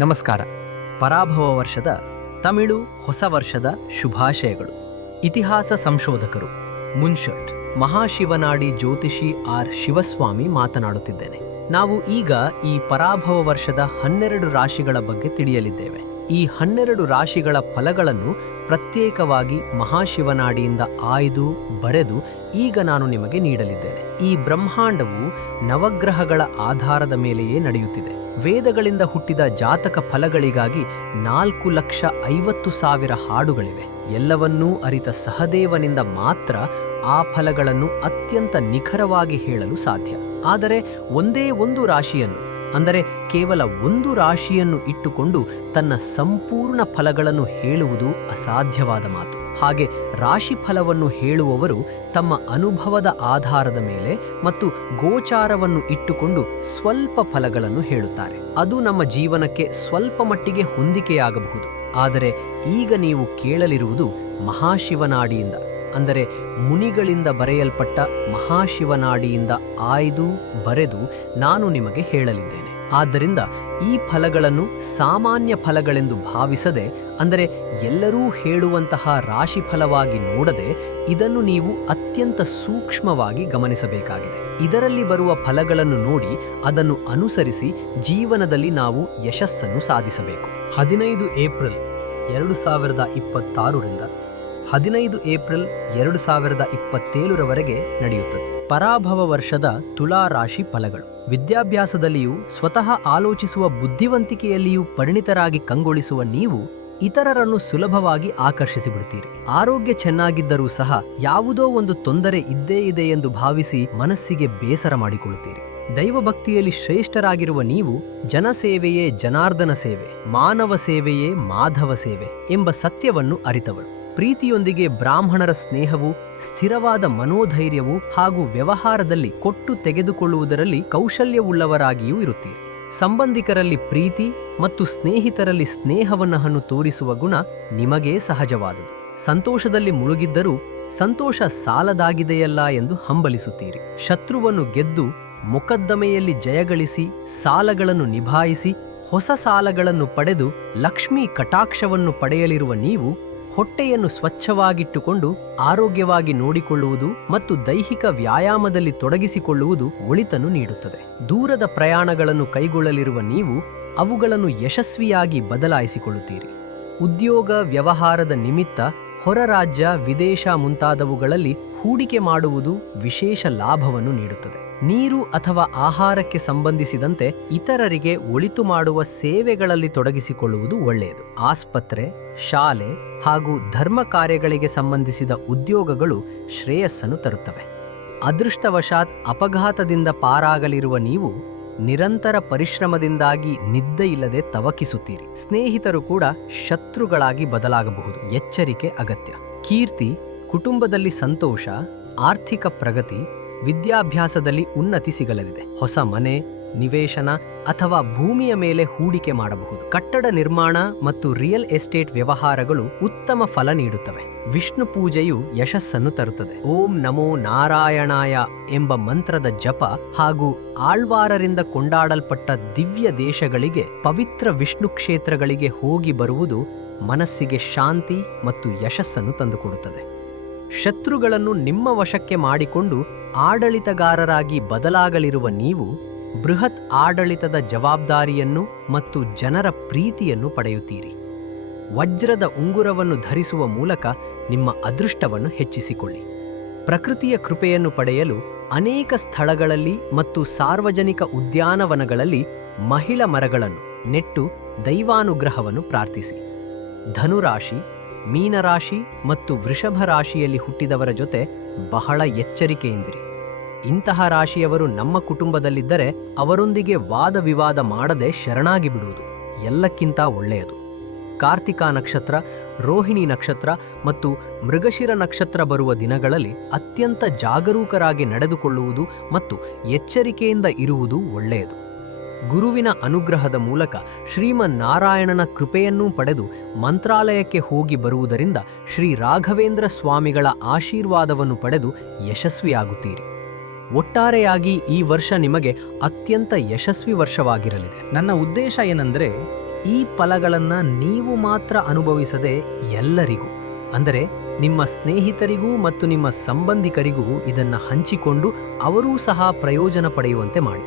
ನಮಸ್ಕಾರ. ಪರಾಭವ ವರ್ಷದ ತಮಿಳು ಹೊಸ ವರ್ಷದ ಶುಭಾಶಯಗಳು. ಇತಿಹಾಸ ಸಂಶೋಧಕರು ಮುನ್ಷಟ್ ಮಹಾಶಿವನಾಡಿ ಜ್ಯೋತಿಷಿ ಆರ್ ಶಿವಸ್ವಾಮಿ ಮಾತನಾಡುತ್ತಿದ್ದೇನೆ. ನಾವು ಈಗ ಈ ಪರಾಭವ ವರ್ಷದ 12 ರಾಶಿಗಳ ಬಗ್ಗೆ ತಿಳಿಯಲಿದ್ದೇವೆ. ಈ 12 ರಾಶಿಗಳ ಫಲಗಳನ್ನು ಪ್ರತ್ಯೇಕವಾಗಿ ಮಹಾಶಿವನಾಡಿಯಿಂದ ಆಯ್ದು ಬರೆದು ಈಗ ನಾನು ನಿಮಗೆ ನೀಡಲಿದ್ದೇನೆ. ಈ ಬ್ರಹ್ಮಾಂಡವು ನವಗ್ರಹಗಳ ಆಧಾರದ ಮೇಲೆಯೇ ನಡೆಯುತ್ತಿದೆ. ವೇದಗಳಿಂದ ಹುಟ್ಟಿದ ಜಾತಕ ಫಲಗಳಿಗಾಗಿ 4,50,000 ಹಾಡುಗಳಿವೆ. ಎಲ್ಲವನ್ನೂ ಅರಿತ ಸಹದೇವನಿಂದ ಮಾತ್ರ ಆ ಫಲಗಳನ್ನು ಅತ್ಯಂತ ನಿಖರವಾಗಿ ಹೇಳಲು ಸಾಧ್ಯ. ಆದರೆ ಒಂದೇ ಒಂದು ರಾಶಿಯನ್ನು, ಅಂದರೆ ಕೇವಲ ಒಂದು ರಾಶಿಯನ್ನು ಇಟ್ಟುಕೊಂಡು ತನ್ನ ಸಂಪೂರ್ಣ ಫಲಗಳನ್ನು ಹೇಳುವುದು ಅಸಾಧ್ಯವಾದ ಮಾತು. ಹಾಗೆ ರಾಶಿ ಫಲವನ್ನು ಹೇಳುವವರು ತಮ್ಮ ಅನುಭವದ ಆಧಾರದ ಮೇಲೆ ಮತ್ತು ಗೋಚಾರವನ್ನು ಇಟ್ಟುಕೊಂಡು ಸ್ವಲ್ಪ ಫಲಗಳನ್ನು ಹೇಳುತ್ತಾರೆ. ಅದು ನಮ್ಮ ಜೀವನಕ್ಕೆ ಸ್ವಲ್ಪ ಮಟ್ಟಿಗೆ ಹೊಂದಿಕೆಯಾಗಬಹುದು. ಆದರೆ ಈಗ ನೀವು ಕೇಳಲಿರುವುದು ಮಹಾಶಿವನಾಡಿಯಿಂದ, ಅಂದರೆ ಮುನಿಗಳಿಂದ ಬರೆಯಲ್ಪಟ್ಟ ಮಹಾಶಿವನಾಡಿಯಿಂದ ಆಯ್ದು ಬರೆದು ನಾನು ನಿಮಗೆ ಹೇಳಲಿದ್ದೇನೆ. ಆದ್ದರಿಂದ ಈ ಫಲಗಳನ್ನು ಸಾಮಾನ್ಯ ಫಲಗಳೆಂದು ಭಾವಿಸದೆ, ಅಂದರೆ ಎಲ್ಲರೂ ಹೇಳುವಂತಹ ರಾಶಿ ಫಲವಾಗಿ ನೋಡದೆ, ಇದನ್ನು ನೀವು ಅತ್ಯಂತ ಸೂಕ್ಷ್ಮವಾಗಿ ಗಮನಿಸಬೇಕಾಗಿದೆ. ಇದರಲ್ಲಿ ಬರುವ ಫಲಗಳನ್ನು ನೋಡಿ ಅದನ್ನು ಅನುಸರಿಸಿ ಜೀವನದಲ್ಲಿ ನಾವು ಯಶಸ್ಸನ್ನು ಸಾಧಿಸಬೇಕು. 15 ಏಪ್ರಿಲ್ 2026ರಿಂದ 15 ಏಪ್ರಿಲ್ 2027ರವರೆಗೆ ನಡೆಯುತ್ತದೆ. ಪರಾಭವ ವರ್ಷದ ತುಲಾ ರಾಶಿ ಫಲಗಳು. ವಿದ್ಯಾಭ್ಯಾಸದಲ್ಲಿಯೂ ಸ್ವತಃ ಆಲೋಚಿಸುವ ಬುದ್ಧಿವಂತಿಕೆಯಲ್ಲಿಯೂ ಪರಿಣಿತರಾಗಿ ಕಂಗೊಳಿಸುವ ನೀವು ಇತರರನ್ನು ಸುಲಭವಾಗಿ ಆಕರ್ಷಿಸಿಬಿಡುತ್ತೀರಿ. ಆರೋಗ್ಯ ಚೆನ್ನಾಗಿದ್ದರೂ ಸಹ ಯಾವುದೋ ಒಂದು ತೊಂದರೆ ಇದ್ದೇ ಇದೆ ಎಂದು ಭಾವಿಸಿ ಮನಸ್ಸಿಗೆ ಬೇಸರ ಮಾಡಿಕೊಳ್ಳುತ್ತೀರಿ. ದೈವಭಕ್ತಿಯಲ್ಲಿ ಶ್ರೇಷ್ಠರಾಗಿರುವ ನೀವು ಜನಸೇವೆಯೇ ಜನಾರ್ದನ ಸೇವೆ, ಮಾನವ ಸೇವೆಯೇ ಮಾಧವ ಸೇವೆ ಎಂಬ ಸತ್ಯವನ್ನು ಅರಿತವರು. ಪ್ರೀತಿಯೊಂದಿಗೆ ಬ್ರಾಹ್ಮಣರ ಸ್ನೇಹವು, ಸ್ಥಿರವಾದ ಮನೋಧೈರ್ಯವು ಹಾಗೂ ವ್ಯವಹಾರದಲ್ಲಿ ಕೊಟ್ಟು ತೆಗೆದುಕೊಳ್ಳುವುದರಲ್ಲಿ ಕೌಶಲ್ಯವುಳ್ಳವರಾಗಿಯೂ ಇರುತ್ತೀರಿ. ಸಂಬಂಧಿಕರಲ್ಲಿ ಪ್ರೀತಿ ಮತ್ತು ಸ್ನೇಹಿತರಲ್ಲಿ ಸ್ನೇಹವನ್ನು ತೋರಿಸುವ ಗುಣ ನಿಮಗೇ ಸಹಜವಾದುದು. ಸಂತೋಷದಲ್ಲಿ ಮುಳುಗಿದ್ದರೂ ಸಂತೋಷ ಸಾಲದಾಗಿದೆಯಲ್ಲ ಎಂದು ಹಂಬಲಿಸುತ್ತೀರಿ. ಶತ್ರುವನ್ನು ಗೆದ್ದು ಮೊಕದ್ದಮೆಯಲ್ಲಿ ಜಯಗಳಿಸಿ ಸಾಲಗಳನ್ನು ನಿಭಾಯಿಸಿ ಹೊಸ ಸಾಲಗಳನ್ನು ಪಡೆದು ಲಕ್ಷ್ಮೀ ಕಟಾಕ್ಷವನ್ನು ಪಡೆಯಲಿರುವ ನೀವು ಹೊಟ್ಟೆಯನ್ನು ಸ್ವಚ್ಛವಾಗಿಟ್ಟುಕೊಂಡು ಆರೋಗ್ಯವಾಗಿ ನೋಡಿಕೊಳ್ಳುವುದು ಮತ್ತು ದೈಹಿಕ ವ್ಯಾಯಾಮದಲ್ಲಿ ತೊಡಗಿಸಿಕೊಳ್ಳುವುದು ಒಳಿತನ್ನು ನೀಡುತ್ತದೆ. ದೂರದ ಪ್ರಯಾಣಗಳನ್ನು ಕೈಗೊಳ್ಳಲಿರುವ ನೀವು ಅವುಗಳನ್ನು ಯಶಸ್ವಿಯಾಗಿ ಬದಲಾಯಿಸಿಕೊಳ್ಳುತ್ತೀರಿ. ಉದ್ಯೋಗ ವ್ಯವಹಾರದ ನಿಮಿತ್ತ ಹೊರ ರಾಜ್ಯ, ವಿದೇಶ ಮುಂತಾದವುಗಳಲ್ಲಿ ಹೂಡಿಕೆ ಮಾಡುವುದು ವಿಶೇಷ ಲಾಭವನ್ನು ನೀಡುತ್ತದೆ. ನೀರು ಅಥವಾ ಆಹಾರಕ್ಕೆ ಸಂಬಂಧಿಸಿದಂತೆ ಇತರರಿಗೆ ಒಳಿತು ಮಾಡುವ ಸೇವೆಗಳಲ್ಲಿ ತೊಡಗಿಸಿಕೊಳ್ಳುವುದು ಒಳ್ಳೆಯದು. ಆಸ್ಪತ್ರೆ, ಶಾಲೆ ಹಾಗೂ ಧರ್ಮ ಕಾರ್ಯಗಳಿಗೆ ಸಂಬಂಧಿಸಿದ ಉದ್ಯೋಗಗಳು ಶ್ರೇಯಸ್ಸನ್ನು ತರುತ್ತವೆ. ಅದೃಷ್ಟವಶಾತ್ ಅಪಘಾತದಿಂದ ಪಾರಾಗಲಿರುವ ನೀವು ನಿರಂತರ ಪರಿಶ್ರಮದಿಂದಾಗಿ ನಿದ್ದೆಯಿಲ್ಲದೆ ತವಕಿಸುತ್ತೀರಿ. ಸ್ನೇಹಿತರು ಕೂಡ ಶತ್ರುಗಳಾಗಿ ಬದಲಾಗಬಹುದು. ಎಚ್ಚರಿಕೆ ಅಗತ್ಯ. ಕೀರ್ತಿ, ಕುಟುಂಬದಲ್ಲಿ ಸಂತೋಷ, ಆರ್ಥಿಕ ಪ್ರಗತಿ, ವಿದ್ಯಾಭ್ಯಾಸದಲ್ಲಿ ಉನ್ನತಿ ಸಿಗಲಿದೆ. ಹೊಸ ಮನೆ, ನಿವೇಶನ ಅಥವಾ ಭೂಮಿಯ ಮೇಲೆ ಹೂಡಿಕೆ ಮಾಡಬಹುದು. ಕಟ್ಟಡ ನಿರ್ಮಾಣ ಮತ್ತು ರಿಯಲ್ ಎಸ್ಟೇಟ್ ವ್ಯವಹಾರಗಳು ಉತ್ತಮ ಫಲ ನೀಡುತ್ತವೆ. ವಿಷ್ಣು ಪೂಜೆಯು ಯಶಸ್ಸನ್ನು ತರುತ್ತದೆ. ಓಂ ನಮೋ ನಾರಾಯಣಾಯ ಎಂಬ ಮಂತ್ರದ ಜಪ ಹಾಗೂ ಆಳ್ವಾರರಿಂದ ಕೊಂಡಾಡಲ್ಪಟ್ಟ ದಿವ್ಯ ದೇಶಗಳಿಗೆ, ಪವಿತ್ರ ವಿಷ್ಣು ಕ್ಷೇತ್ರಗಳಿಗೆ ಹೋಗಿ ಬರುವುದು ಮನಸ್ಸಿಗೆ ಶಾಂತಿ ಮತ್ತು ಯಶಸ್ಸನ್ನು ತಂದುಕೊಡುತ್ತದೆ. ಶತ್ರುಗಳನ್ನು ನಿಮ್ಮ ವಶಕ್ಕೆ ಮಾಡಿಕೊಂಡು ಆಡಳಿತಗಾರರಾಗಿ ಬದಲಾಗಲಿರುವ ನೀವು ಬೃಹತ್ ಆಡಳಿತದ ಜವಾಬ್ದಾರಿಯನ್ನು ಮತ್ತು ಜನರ ಪ್ರೀತಿಯನ್ನು ಪಡೆಯುತ್ತೀರಿ. ವಜ್ರದ ಉಂಗುರವನ್ನು ಧರಿಸುವ ಮೂಲಕ ನಿಮ್ಮ ಅದೃಷ್ಟವನ್ನು ಹೆಚ್ಚಿಸಿಕೊಳ್ಳಿ. ಪ್ರಕೃತಿಯ ಕೃಪೆಯನ್ನು ಪಡೆಯಲು ಅನೇಕ ಸ್ಥಳಗಳಲ್ಲಿ ಮತ್ತು ಸಾರ್ವಜನಿಕ ಉದ್ಯಾನವನಗಳಲ್ಲಿ ಮಹಿಳಾ ಮರಗಳನ್ನು ನೆಟ್ಟು ದೈವಾನುಗ್ರಹವನ್ನು ಪ್ರಾರ್ಥಿಸಿ. ಧನುರಾಶಿ, ಮೀನರಾಶಿ ಮತ್ತು ವೃಷಭ ರಾಶಿಯಲ್ಲಿ ಹುಟ್ಟಿದವರ ಜೊತೆ ಬಹಳ ಎಚ್ಚರಿಕೆಯಿಂದಿರಿ. ಇಂತಹ ರಾಶಿಯವರು ನಮ್ಮ ಕುಟುಂಬದಲ್ಲಿದ್ದರೆ ಅವರೊಂದಿಗೆ ವಾದ ವಿವಾದ ಮಾಡದೆ ಶರಣಾಗಿ ಬಿಡುವುದು ಎಲ್ಲಕ್ಕಿಂತ ಒಳ್ಳೆಯದು. ಕಾರ್ತಿಕ ನಕ್ಷತ್ರ, ರೋಹಿಣಿ ನಕ್ಷತ್ರ ಮತ್ತು ಮೃಗಶಿರ ನಕ್ಷತ್ರ ಬರುವ ದಿನಗಳಲ್ಲಿ ಅತ್ಯಂತ ಜಾಗರೂಕರಾಗಿ ನಡೆದುಕೊಳ್ಳುವುದು ಮತ್ತು ಎಚ್ಚರಿಕೆಯಿಂದ ಇರುವುದು ಒಳ್ಳೆಯದು. ಗುರುವಿನ ಅನುಗ್ರಹದ ಮೂಲಕ ಶ್ರೀಮನ್ನಾರಾಯಣನ ಕೃಪೆಯನ್ನೂ ಪಡೆದು ಮಂತ್ರಾಲಯಕ್ಕೆ ಹೋಗಿ ಬರುವುದರಿಂದ ಶ್ರೀ ರಾಘವೇಂದ್ರ ಸ್ವಾಮಿಗಳ ಆಶೀರ್ವಾದವನ್ನು ಪಡೆದು ಯಶಸ್ವಿಯಾಗುತ್ತೀರಿ. ಒಟ್ಟಾರೆಯಾಗಿ ಈ ವರ್ಷ ನಿಮಗೆ ಅತ್ಯಂತ ಯಶಸ್ವಿ ವರ್ಷವಾಗಿರಲಿದೆ. ನನ್ನ ಉದ್ದೇಶ ಏನೆಂದರೆ ಈ ಫಲಗಳನ್ನು ನೀವು ಮಾತ್ರ ಅನುಭವಿಸದೆ ಎಲ್ಲರಿಗೂ, ಅಂದರೆ ನಿಮ್ಮ ಸ್ನೇಹಿತರಿಗೂ ಮತ್ತು ನಿಮ್ಮ ಸಂಬಂಧಿಕರಿಗೂ ಇದನ್ನು ಹಂಚಿಕೊಂಡು ಅವರೂ ಸಹ ಪ್ರಯೋಜನ ಪಡೆಯುವಂತೆ ಮಾಡಿ.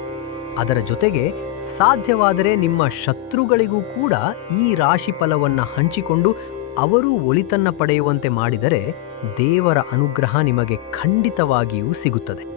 ಅದರ ಜೊತೆಗೆ ಸಾಧ್ಯವಾದರೆ ನಿಮ್ಮ ಶತ್ರುಗಳಿಗೂ ಕೂಡ ಈ ರಾಶಿ ಫಲವನ್ನು ಹಂಚಿಕೊಂಡು ಅವರೂ ಒಳಿತನ್ನು ಪಡೆಯುವಂತೆ ಮಾಡಿದರೆ ದೇವರ ಅನುಗ್ರಹ ನಿಮಗೆ ಖಂಡಿತವಾಗಿಯೂ ಸಿಗುತ್ತದೆ.